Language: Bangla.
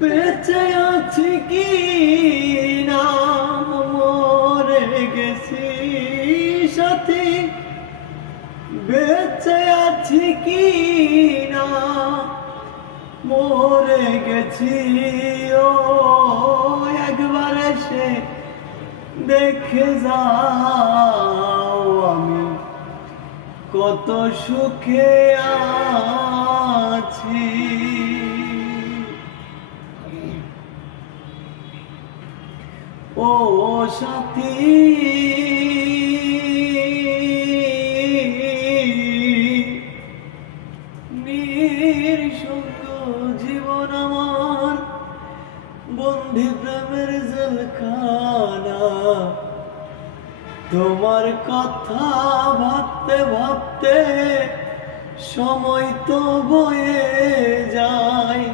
বেঁচে আছি কি না মরে গেছি সাথী, বেঁচে আছি কি না মরে গেছি। ও একবার এসে দেখে যাও আমি কত সুখে আছি। ও সাথী, নিঃসঙ্গ জীবন আমার বন্ধি প্রেমের জেলখানা। তোমার কথা ভাবতে ভাবতে সময় তো বয়ে যায়।